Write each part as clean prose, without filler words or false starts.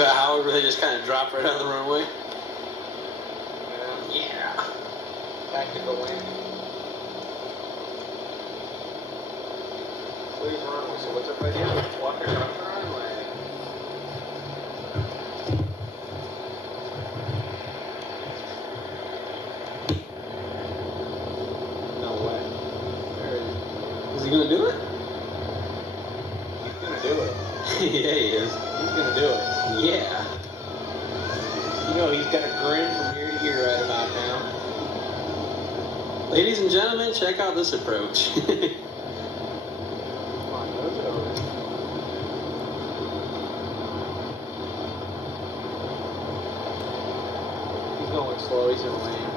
got Howard where they just kind of drop right on the runway? Yeah. Tactical landing. Please runway. So what's everybody doing? Let's walk across the runway. No way. There it is. Is he gonna do it? He's gonna do it. Yeah, he is. He's gonna do it. Yeah. You know he's got a grin from ear to ear right about now. Ladies and gentlemen, check out this approach. Come on, nose it over. He's going slow. He's gonna land.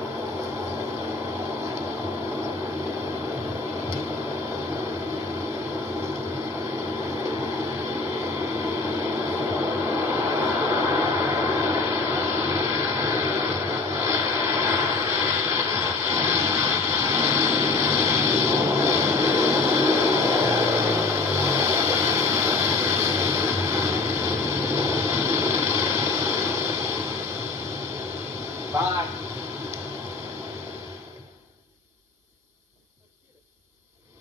Bye.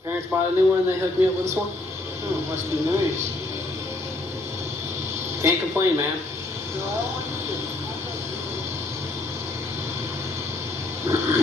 Parents bought a new one, they hooked me up with this one. Oh, must be nice. Can't complain, man. No, I want you to.